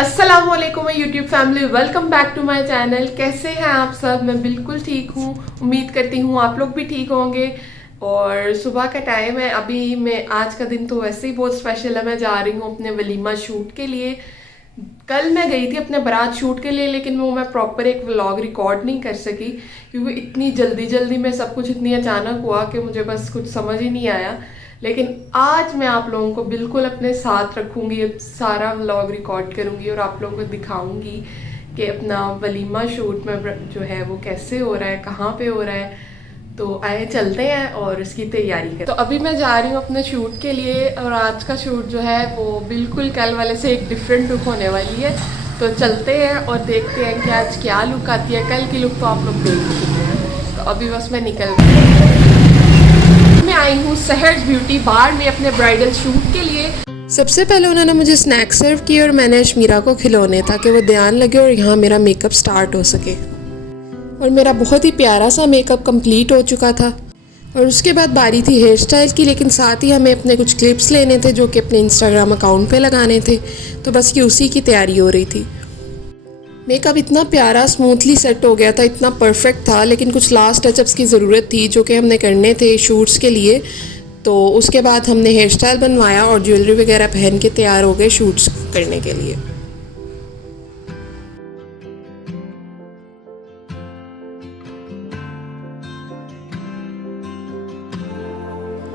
अस्सलामुअलैकुम YouTube family, welcome back to my channel. कैसे हैं आप सब? मैं बिल्कुल ठीक हूँ। उम्मीद करती हूँ आप लोग भी ठीक होंगे। और सुबह का टाइम है अभी। मैं आज का दिन तो वैसे ही बहुत स्पेशल है। मैं जा रही हूँ अपने वलीमा शूट के लिए। कल मैं गई थी अपने बारात शूट के लिए, लेकिन वो मैं प्रॉपर एक व्लॉग रिकॉर्ड नहीं कर सकी क्योंकि इतनी जल्दी जल्दी में सब कुछ इतनी अचानक हुआ कि मुझे बस कुछ समझ ही नहीं आया। लेकिन आज मैं आप लोगों को बिल्कुल अपने साथ रखूंगी, सारा व्लॉग रिकॉर्ड करूंगी और आप लोगों को दिखाऊंगी कि अपना वलीमा शूट में जो है वो कैसे हो रहा है, कहाँ पे हो रहा है। तो आए चलते हैं और इसकी तैयारी करें। तो अभी मैं जा रही हूँ अपने शूट के लिए और आज का शूट जो है वो बिल्कुल कल वाले से एक डिफरेंट लुक होने वाली है। तो चलते हैं और देखते हैं कि आज क्या लुक आती है। कल की लुक तो आप लोग देख चुके हैं। तो अभी बस मैं निकल रही हूँ। मैं आई हूँ सहर्ज ब्यूटी बार में अपने ब्राइडल शूट के लिए। सबसे पहले उन्होंने मुझे स्नैक्स सर्व किए और मैंने अशमीरा को खिलौने ताकि वो ध्यान लगे और यहाँ मेरा मेकअप स्टार्ट हो सके। और मेरा बहुत ही प्यारा सा मेकअप कंप्लीट हो चुका था। और उसके बाद बारी थी हेयर स्टाइल की, लेकिन साथ ही हमें अपने कुछ क्लिप्स लेने थे जो कि अपने इंस्टाग्राम अकाउंट पे लगाने थे। तो बस ये उसी की तैयारी हो रही थी। मेकअप इतना प्यारा स्मूथली सेट हो गया था, इतना परफेक्ट था, लेकिन कुछ लास्ट टचअप्स की ज़रूरत थी जो कि हमने करने थे शूट्स के लिए। तो उसके बाद हमने हेयर स्टाइल बनवाया और ज्वेलरी वगैरह पहन के तैयार हो गए शूट्स करने के लिए।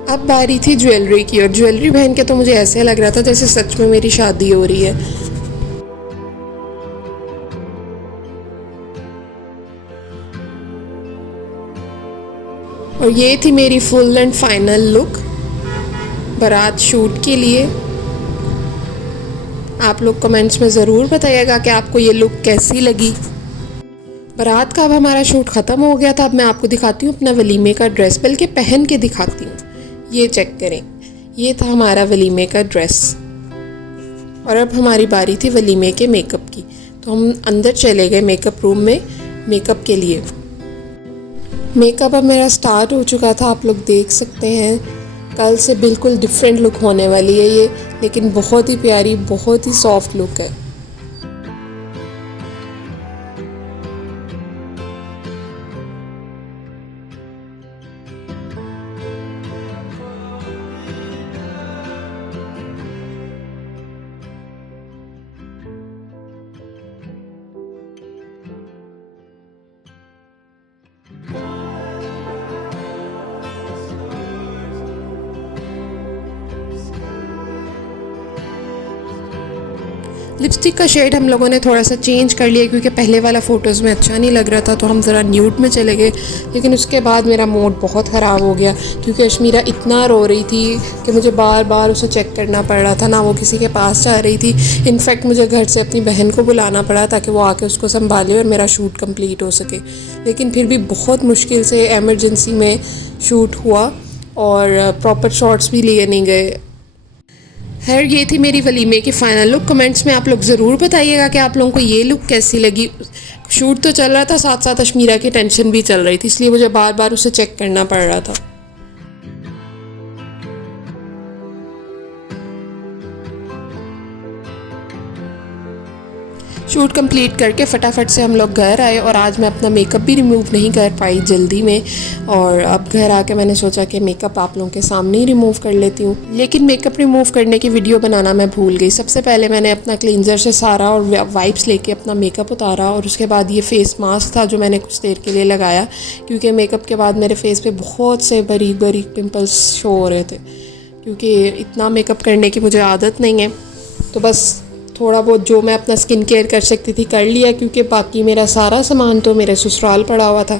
अब बारी थी ज्वेलरी की, और ज्वेलरी पहन के तो मुझे ऐसे लग रहा था जैसे सच में मेरी शादी हो रही है। और ये थी मेरी फुल एंड फाइनल लुक बारात शूट के लिए। आप लोग कमेंट्स में ज़रूर बताइएगा कि आपको ये लुक कैसी लगी। बारात का अब हमारा शूट ख़त्म हो गया था। अब मैं आपको दिखाती हूँ अपना वलीमे का ड्रेस, बल्कि पहन के दिखाती हूँ। ये चेक करें, ये था हमारा वलीमे का ड्रेस। और अब हमारी बारी थी वलीमे के मेकअप की। तो हम अंदर चले गए मेकअप रूम में मेकअप के लिए। मेकअप अब मेरा स्टार्ट हो चुका था, आप लोग देख सकते हैं। कल से बिल्कुल डिफरेंट लुक होने वाली है ये, लेकिन बहुत ही प्यारी, बहुत ही सॉफ्ट लुक है। लिपस्टिक का शेड हम लोगों ने थोड़ा सा चेंज कर लिया क्योंकि पहले वाला फ़ोटोज़ में अच्छा नहीं लग रहा था, तो हम ज़रा न्यूड में चले गए। लेकिन उसके बाद मेरा मूड बहुत ख़राब हो गया क्योंकि अशमीरा इतना रो रही थी कि मुझे बार बार उसे चेक करना पड़ रहा था, ना वो किसी के पास जा रही थी। इनफैक्ट मुझे घर से अपनी बहन को बुलाना पड़ा ताकि वो आके उसको संभाले और मेरा शूट कम्प्लीट हो सके। लेकिन फिर भी बहुत मुश्किल से एमरजेंसी में शूट हुआ और प्रॉपर शॉट्स भी लिए नहीं गए। खैर, ये थी मेरी वलीमे की फ़ाइनल लुक। कमेंट्स में आप लोग ज़रूर बताइएगा कि आप लोगों को ये लुक कैसी लगी। शूट तो चल रहा था, साथ साथ अशमीरा की टेंशन भी चल रही थी, इसलिए मुझे बार बार उसे चेक करना पड़ रहा था। शूट कंप्लीट करके फटाफट से हम लोग घर आए और आज मैं अपना मेकअप भी रिमूव नहीं कर पाई जल्दी में। और अब घर आके मैंने सोचा कि मेकअप आप लोगों के सामने ही रिमूव कर लेती हूँ, लेकिन मेकअप रिमूव करने की वीडियो बनाना मैं भूल गई। सबसे पहले मैंने अपना क्लींजर से सारा और वाइप्स लेके अपना मेकअप उतारा, और उसके बाद ये फेस मास्क था जो मैंने कुछ देर के लिए लगाया क्योंकि मेकअप के बाद मेरे फेस पे बहुत से बारीक बारीक पिंपल्स शो हो रहे थे। क्योंकि इतना मेकअप करने की मुझे आदत नहीं है, तो बस थोड़ा बहुत जो मैं अपना स्किन केयर कर सकती थी कर लिया, क्योंकि बाकी मेरा सारा सामान तो मेरे ससुराल पड़ा हुआ था।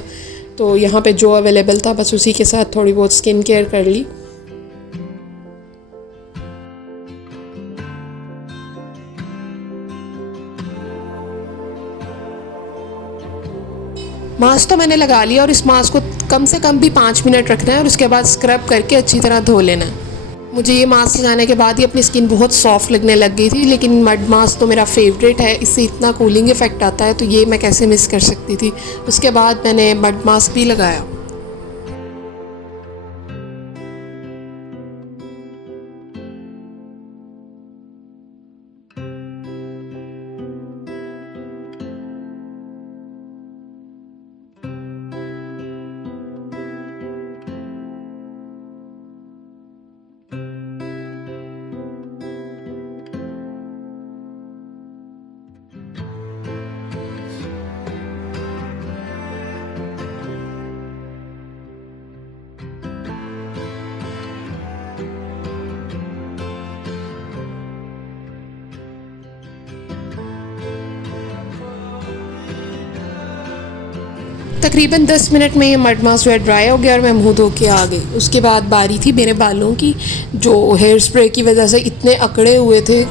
तो यहाँ पे जो अवेलेबल था बस उसी के साथ थोड़ी बहुत स्किन केयर कर ली। मास्क तो मैंने लगा लिया और इस मास्क को कम से कम भी 5 मिनट रखना है और उसके बाद स्क्रब करके अच्छी तरह धो लेना है। मुझे ये मास्क लगाने के बाद ही अपनी स्किन बहुत सॉफ्ट लगने लग गई थी। लेकिन मड मास्क तो मेरा फेवरेट है, इससे इतना कूलिंग इफ़ेक्ट आता है, तो ये मैं कैसे मिस कर सकती थी। उसके बाद मैंने मड मास्क भी लगाया। तकरीबन 10 मिनट में ये मड मास्क जो है ड्राई हो गया और मैं मुंह धो के आ गई। उसके बाद बारी थी मेरे बालों की, जो हेयर स्प्रे की वजह से इतने अकड़े हुए थे।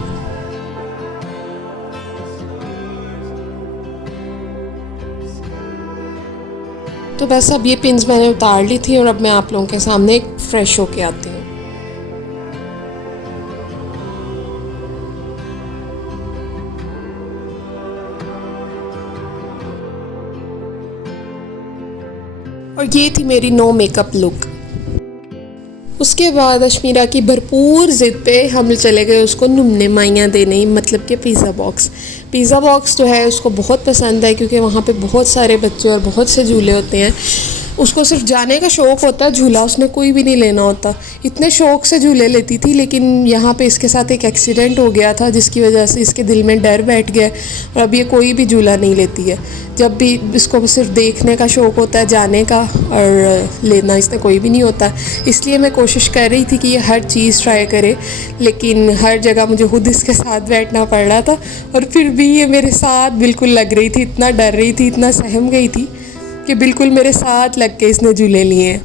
तो बस अब ये पिन्स मैंने उतार ली थी और अब मैं आप लोगों के सामने फ्रेश होके आती हूँ। और ये थी मेरी नो मेकअप लुक। उसके बाद अशमीरा की भरपूर ज़िद पे हम चले गए उसको नुमने माइयाँ देने, मतलब कि पिज़्ज़ा बॉक्स। पिज़्ज़ा बॉक्स जो है उसको बहुत पसंद है क्योंकि वहाँ पे बहुत सारे बच्चे और बहुत से झूले होते हैं। उसको सिर्फ जाने का शौक़ होता है, झूला उसने कोई भी नहीं लेना होता। इतने शौक़ से झूले लेती थी, लेकिन यहाँ पे इसके साथ एक एक्सीडेंट हो गया था जिसकी वजह से इसके दिल में डर बैठ गया और अब ये कोई भी झूला नहीं लेती है। जब भी इसको सिर्फ देखने का शौक़ होता है, जाने का, और लेना इसने कोई भी नहीं होता। इसलिए मैं कोशिश कर रही थी कि ये हर चीज़ ट्राई करे, लेकिन हर जगह मुझे खुद इसके साथ बैठना पड़ रहा था और फिर भी ये मेरे साथ बिल्कुल लग रही थी। इतना डर रही थी, इतना सहम गई थी कि बिल्कुल मेरे साथ लग के इसने झूले लिए हैं।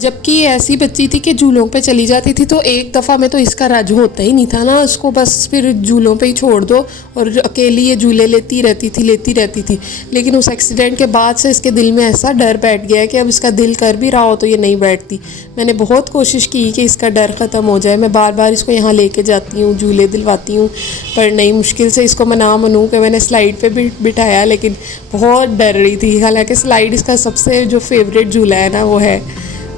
जबकि ये ऐसी बच्ची थी कि झूलों पे चली जाती थी तो एक दफ़ा में तो इसका राज होता ही नहीं था ना, उसको बस फिर झूलों पे ही छोड़ दो और अकेली ये झूले लेती रहती थी। लेकिन उस एक्सीडेंट के बाद से इसके दिल में ऐसा डर बैठ गया है कि अब इसका दिल कर भी रहा हो तो ये नहीं बैठती। मैंने बहुत कोशिश की कि इसका डर ख़त्म हो जाए, मैं बार बार इसको यहाँ लेके जाती हूँ, झूले दिलवाती हूँ, पर नहीं, मुश्किल से इसको मनू के मैंने स्लाइड पे भी बिठाया, लेकिन बहुत डर रही थी। हालांकि स्लाइड इसका सबसे जो फेवरेट झूला है ना वो है,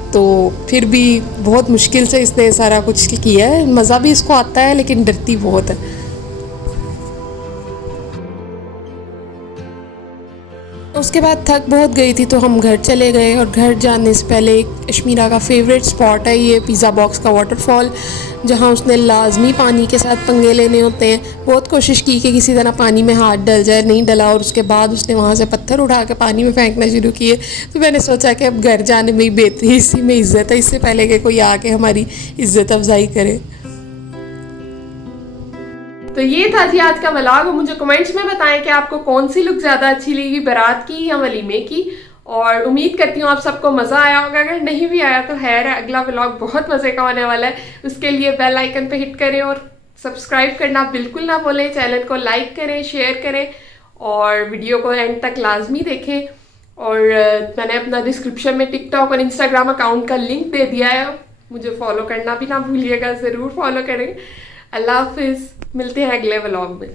तो फिर भी बहुत मुश्किल से इसने सारा कुछ किया है। मज़ा भी इसको आता है लेकिन डरती बहुत है। उसके बाद थक बहुत गई थी तो हम घर चले गए और घर जाने से पहले अशमीरा का फेवरेट स्पॉट है ये पिज़्ज़ा बॉक्स का वाटरफॉल, जहाँ उसने लाजमी पानी के साथ पंगे लेने होते हैं। बहुत कोशिश की कि किसी तरह पानी में हाथ डल जाए, नहीं डला और उसके बाद उसने वहाँ से पत्थर उठा के पानी में फेंकना शुरू किए। तो मैंने सोचा कि अब घर जाने में ही बेहतरी, इसी में इज़्ज़त है, इससे पहले कि कोई आके हमारी इज़्ज़त अफजाई करे। तो ये था जी आज का व्लॉग। मुझे कमेंट्स में बताएं कि आपको कौन सी लुक ज़्यादा अच्छी लगी, बारात की या वलीमे की, और उम्मीद करती हूँ आप सबको मज़ा आया होगा। अगर नहीं भी आया तो खैर है, अगला व्लॉग बहुत मज़े का होने वाला है। उसके लिए बेल आइकन पे हिट करें और सब्सक्राइब करना बिल्कुल ना भूलें। चैनल को लाइक करें, शेयर करें और वीडियो को एंड तक लाजमी देखें। और मैंने अपना डिस्क्रिप्शन में टिकटॉक और इंस्टाग्राम अकाउंट का लिंक दे दिया है, मुझे फॉलो करना भी ना भूलिएगा, ज़रूर फॉलो करें। अल्लाह हाफिज़, मिलते हैं अगले व्लॉग में।